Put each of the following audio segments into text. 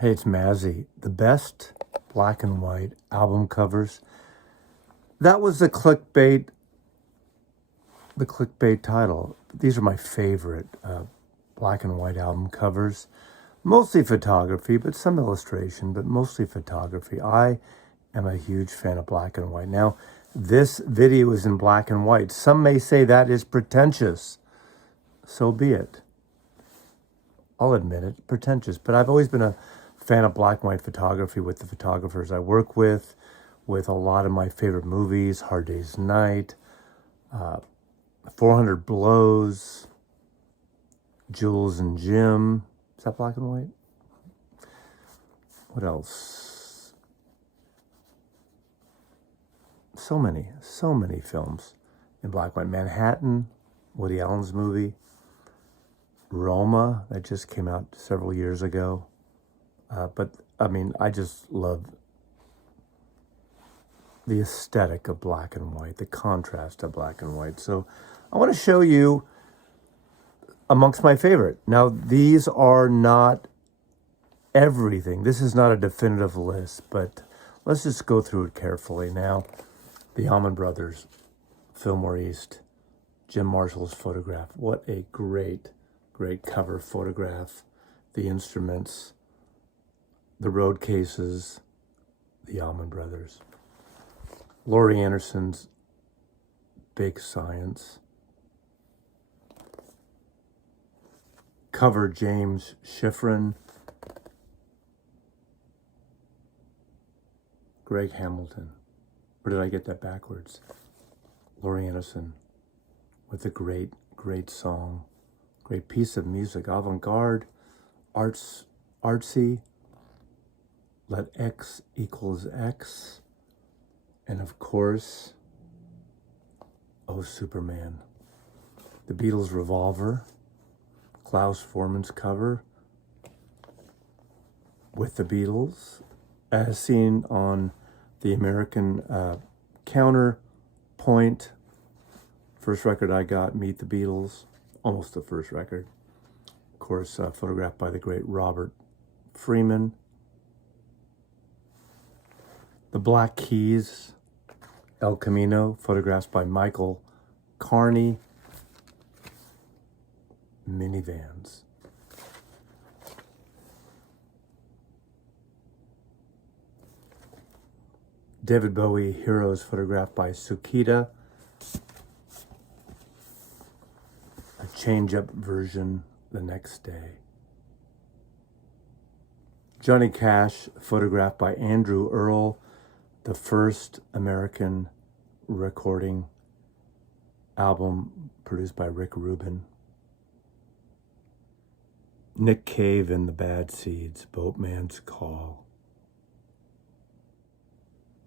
Hey, it's Mazzy. The best black and white album covers. That was the clickbait title. These are my favorite black and white album covers. Mostly photography, but some illustration, but mostly photography. I am a huge fan of black and white. Now, this video is in black and white. Some may say that is pretentious. So be it. I'll admit it, pretentious. But I've always been a fan of black and white photography with the photographers I work with a lot of my favorite movies, Hard Day's Night, 400 Blows, Jules and Jim. Is that black and white? What else? So many films in black and white. Manhattan, Woody Allen's movie. Roma, that just came out several years ago. But I mean, I just love the aesthetic of black and white, the contrast of black and white. So I want to show you amongst my favorite. Now, these are not everything. This is not a definitive list, but let's just go through it carefully. Now, the Allman Brothers, Fillmore East, Jim Marshall's photograph. What a great cover photograph. The instruments, the road cases, the Allman Brothers. Laurie Anderson's Big Science. Cover James Schifrin. Greg Hamilton. Or did I get that backwards? Laurie Anderson with a great song. Great piece of music. Avant-garde, artsy. Let X equals X. And of course, Oh Superman. The Beatles' Revolver. Klaus Forman's cover with the Beatles, as seen on the American Counterpoint. First record I got, Meet the Beatles, almost the first record. Of course, photographed by the great Robert Freeman. The Black Keys, El Camino, photographs by Michael Carney. Minivans. David Bowie, Heroes, photographed by Sukita. A change-up version the next day. Johnny Cash, photographed by Andrew Earl, the first American recording album produced by Rick Rubin. Nick Cave and the Bad Seeds, Boatman's Call.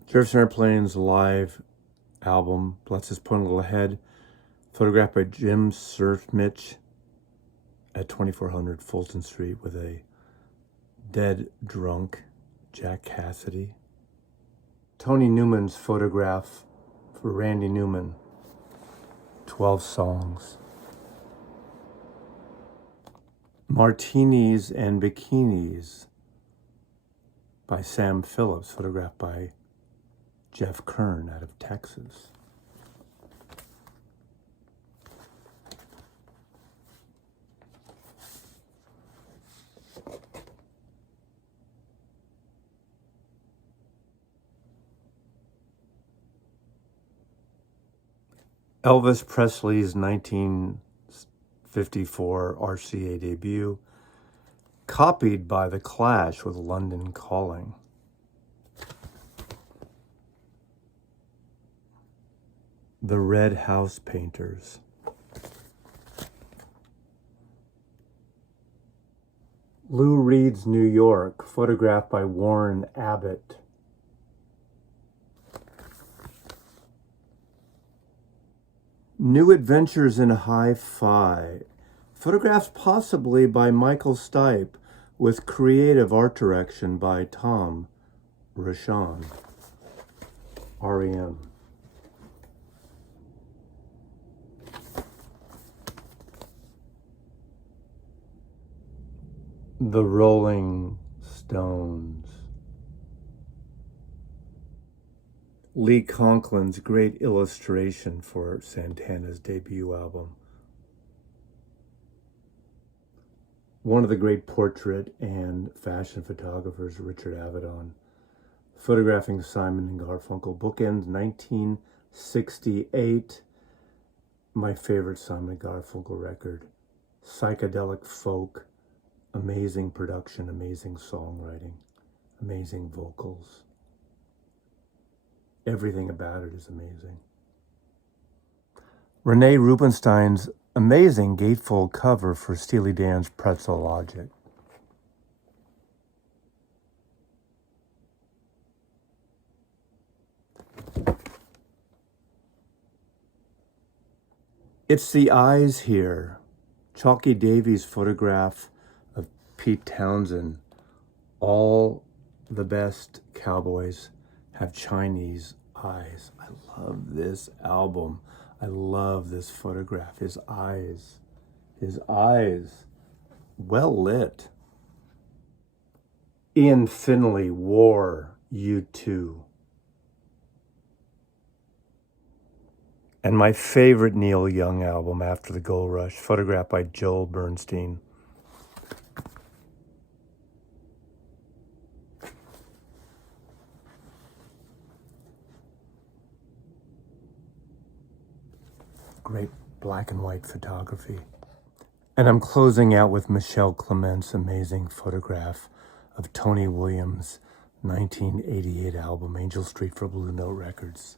Jefferson Airplane's live album, Let's Just Point a Little Ahead, photographed by Jim Surf Mitch at 2400 Fulton Street with a dead drunk Jack Cassidy. Tony Newman's photograph for Randy Newman, 12 songs. Martinis and Bikinis by Sam Phillips, photographed by Jeff Kern out of Texas. Elvis Presley's 1954 RCA debut, copied by The Clash with London Calling. The Red House Painters. Lou Reed's New York, photographed by Warren Abbott. New Adventures in Hi-Fi, photographs possibly by Michael Stipe with creative art direction by Tom Rochon, REM. The Rolling Stones. Lee Conklin's great illustration for Santana's debut album. One of the great portrait and fashion photographers, Richard Avedon, photographing Simon and Garfunkel. Bookends 1968. My favorite Simon and Garfunkel record. Psychedelic folk, amazing production, amazing songwriting, amazing vocals. Everything about it is amazing. Renee Rubinstein's amazing gatefold cover for Steely Dan's Pretzel Logic. It's the eyes here. Chalky Davies' photograph of Pete Townsend. All the best cowboys have Chinese eyes. I love this album. I love this photograph. His eyes, well lit. Ian Finley, War, U2. And my favorite Neil Young album, After the Gold Rush, photographed by Joel Bernstein. Great black and white photography. And I'm closing out with Michelle Clement's amazing photograph of Tony Williams' 1988 album, Angel Street for Blue Note Records.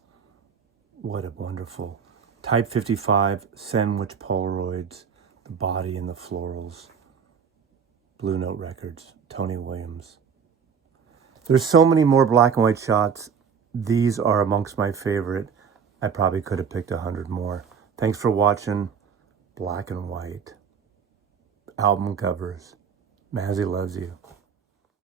What a wonderful Type 55 sandwich Polaroids, the body and the florals. Blue Note Records, Tony Williams. There's so many more black and white shots. These are amongst my favorite. I probably could have picked 100 more. Thanks for watching. Black and white album covers. Mazzy loves you.